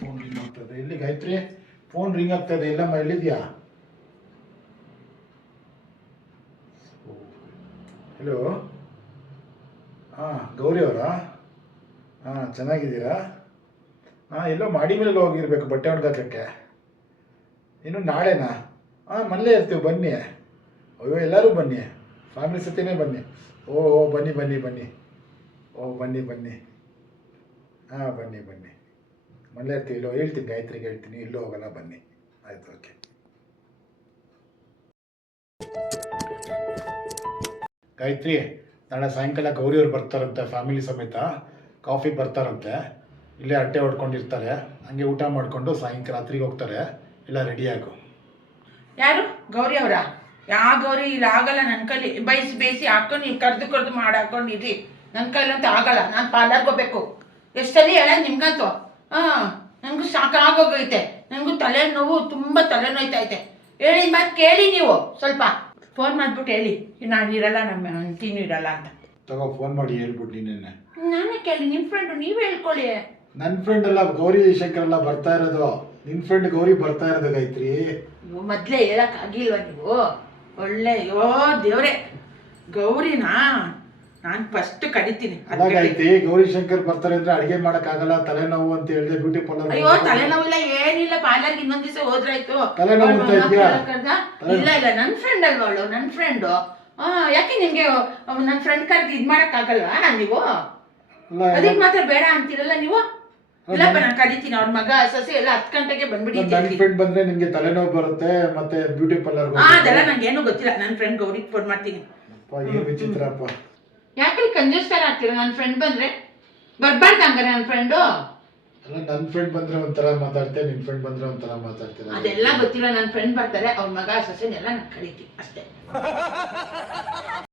Phone ring ಆಗ್ತದೆ. ಎಲ್ಲಿ Gayatri? Phone ring ಆಗ್ತದೆ. ಎಲ್ಲಮ್ಮ ಎಲ್ಲಿದ್ಯಾ? ಹಲೋ. ಹಾಂ, ಗೌರಿ ಅವರಾ? ಹಾಂ, ಚೆನ್ನಾಗಿದ್ದೀರಾ? ಹಾಂ, ಎಲ್ಲೋ ಮಾಡಿ ಮೇಲೆ ಹೋಗಿರ್ಬೇಕು ಬಟ್ಟೆ ಒಣಗಾಕಕ್ಕೆ. ಇನ್ನು ನಾಳೆನಾ? ಹಾಂ, ಮನೇಲೇ ಇರ್ತೀವಿ, ಬನ್ನಿ. ಅಯ್ಯೋ, ಎಲ್ಲರೂ ಬನ್ನಿ, ಫ್ಯಾಮಿಲಿ ಸತಿನೇ ಬನ್ನಿ. ಓ ಓ, ಬನ್ನಿ ಬನ್ನಿ ಬನ್ನಿ. ಓ, ಬನ್ನಿ ಬನ್ನಿ. ಹಾಂ, ಬನ್ನಿ ಬನ್ನಿ. ಮನೇಲೇ ಇರ್ತೀವಿ. ಇಲ್ಲೋ ಹೇಳ್ತೀನಿ, ಗಾಯತ್ರಿಗೆ ಹೇಳ್ತೀನಿ, ಎಲ್ಲೂ ಹೋಗಲ್ಲ, ಬನ್ನಿ. ಆಯಿತು, ಓಕೆ. ಗಾಯತ್ರಿ, ನಾಳೆ ಸಾಯಂಕಾಲ ಗೌರಿಯವ್ರು ಬರ್ತಾರಂತೆ, ಫ್ಯಾಮಿಲಿ ಸಮೇತ ಕಾಫಿಗೆ ಬರ್ತಾರಂತೆ. ಇಲ್ಲೇ ಅಟ್ಟೆ ಹೊಡ್ಕೊಂಡಿರ್ತಾರೆ. ಹಂಗೆ ಊಟ ಮಾಡಿಕೊಂಡು ಸಾಯಂಕಾಲ ರಾತ್ರಿಗೆ ಹೋಗ್ತಾರೆ. ಎಲ್ಲ ರೆಡಿಯಾಗು. ಯಾರು? ಗೌರಿ ಅವರ? ಯಾವ ಗೌರಿ? ಇಲ್ಲ, ಆಗಲ್ಲ ನನ್ನ ಕೈಲಿ. ಬೇಯಿಸಿ ಹಾಕೊಂಡು ನೀವು ಕರೆದು ಮಾಡಾಕೊಂಡಿರಿ. ನನ್ನ ಕೈಲಂತೂ ಆಗಲ್ಲ. ನಾನು ಪಾರ್ಲರ್ಗೆ ಹೋಗ್ಬೇಕು. ಎಷ್ಟಲ್ಲಿ ಹೇಳ ನಿಮ್ಗಂತೂ? ಹಾಂ, ನನಗೂ ಸಾಕಾಗೋಗೈತೆ. ನನಗೂ ತಲೆನೋವು, ತುಂಬ ತಲೆನೋಯ್ತೈತೆ. ಹೇಳಿ ಮಾತು ಕೇಳಿ ನೀವು. ಸ್ವಲ್ಪ ಫೋನ್ ಮಾಡಿಬಿಟ್ಟು ಹೇಳಿ, ನಾನು ಇರಲ್ಲ, ನಮ್ಮ ಅಂತೀನೂ ಇರಲ್ಲ ಅಂತ. ತಗೋ, ಫೋನ್ ಮಾಡಿ ಹೇಳ್ಬಿಟ್ಟು ನೀನೆ. ನಾನೇ ಕೇಳಿ, ನಿಮ್ಮ ಫ್ರೆಂಡು ನೀವೇ ಹೇಳ್ಕೊಳ್ಳಿ. ನನ್ನ ಫ್ರೆಂಡ್ ಎಲ್ಲ ಗೌರಿ ಶಂಕರ್ ಎಲ್ಲ ಬರ್ತಾ ಇರೋದು. ನಿನ್ನ ಫ್ರೆಂಡ್ ಗೌರಿ ಬರ್ತಾ ಇರೋದು ಗಾಯತ್ರಿ. ಮೊದಲೇ ಹೇಳಕ್ಕಾಗಿಲ್ವ ನೀವು? ಒಳ್ಳೆ, ಅಯ್ಯೋ ದೇವ್ರೆ, ಗೌರಿನಾ ನಾನು ಫಸ್ಟ್ ಕಡಿತೀನಿ. ಗಾಯತ್ರಿ, ಗೌರಿ ಶಂಕರ್ ಬರ್ತಾರೆ ಅಂದ್ರೆ ಅಡಿಗೆ ಮಾಡಕ್ಕಾಗಲ್ಲ, ತಲೆನೋವು ಅಂತ ಹೇಳಿದೆ. Beauty parlour. ಅಯ್ಯೋ, ತಲೆನೋವಿಲ್ಲ, ಏನಿಲ್ಲ. ಪಾರ್ಲರ್ಗೆ ಇನ್ನೊಂದ್ ದಿವಸ ಹೋದ್ರಾಯ್ತು. ತಲೆನೋವು ಇಲ್ಲ ಇಲ್ಲ, ನನ್ನ ಫ್ರೆಂಡ್ ಅಲ್ವಾ ಅವಳು, ನನ್ನ ಫ್ರೆಂಡು. ಯಾಕೆ ನಿಮ್ಗೆ ನನ್ನ ಫ್ರೆಂಡ್ ಕರೆದು ಇದ್ ಮಾಡಕ್ ಆಗಲ್ವಾ? ನೀವು ಅದಕ್ಕೆ ಮಾತ್ರ ಬೇಡ ಅಂತೀರಲ್ಲ ನೀವು. ಇಲ್ಲಪ್ಪ, ನಾನು ಕರಿತೀನಿ. ಅವ್ರ ಮಗ ಸೊಸೆ ಎಲ್ಲ 10 ಗಂಟೆಗೆ ಬಂದ್ಬಿಡಿ. ನನ್ನ ಫ್ರೆಂಡ್ ಬಂದ್ರೆ ನಿಮ್ಗೆ ತಲೆನೋವು ಬರುತ್ತೆ, ಮತ್ತೆ ಬ್ಯೂಟಿ ಪಾರ್ಲರ್. ಅದೆಲ್ಲ ನಂಗೆ ಏನು ಗೊತ್ತಿಲ್ಲ. ನನ್ನ ಫ್ರೆಂಡ್ ಗೌರಿಗೆ ಫೋನ್ ಮಾಡ್ತೀನಿ. ಏನು ವಿಚಿತ್ರಪ್ಪ. ಯಾಕೆ ಕಂಜೂಸ್ತಾರ ಆಗ್ತೀರ? ನನ್ನ ಫ್ರೆಂಡ್ ಬಂದ್ರೆ ಬರ್ಬಾರ್ದು ಹಂಗಾರೆ ನನ್ನ ಫ್ರೆಂಡು? ಅಲ್ಲ, ನನ್ನ ಫ್ರೆಂಡ್ ಬಂದ್ರೆ ಒಂಥರ ಮಾತಾಡ್ತೆ, ನಿನ್ ಫ್ರೆಂಡ್ ಬಂದ್ರೆ ಒಂಥರ ಮಾತಾಡ್ತೀರ. ಅದೆಲ್ಲ ಗೊತ್ತಿಲ್ಲ. ನನ್ನ ಫ್ರೆಂಡ್ ಬರ್ತಾರೆ, ಅವ್ರ ಮಗ ಸೊಸೆನೆಲ್ಲ ನಾನು ಕರಿತೀನಿ ಅಷ್ಟೇ.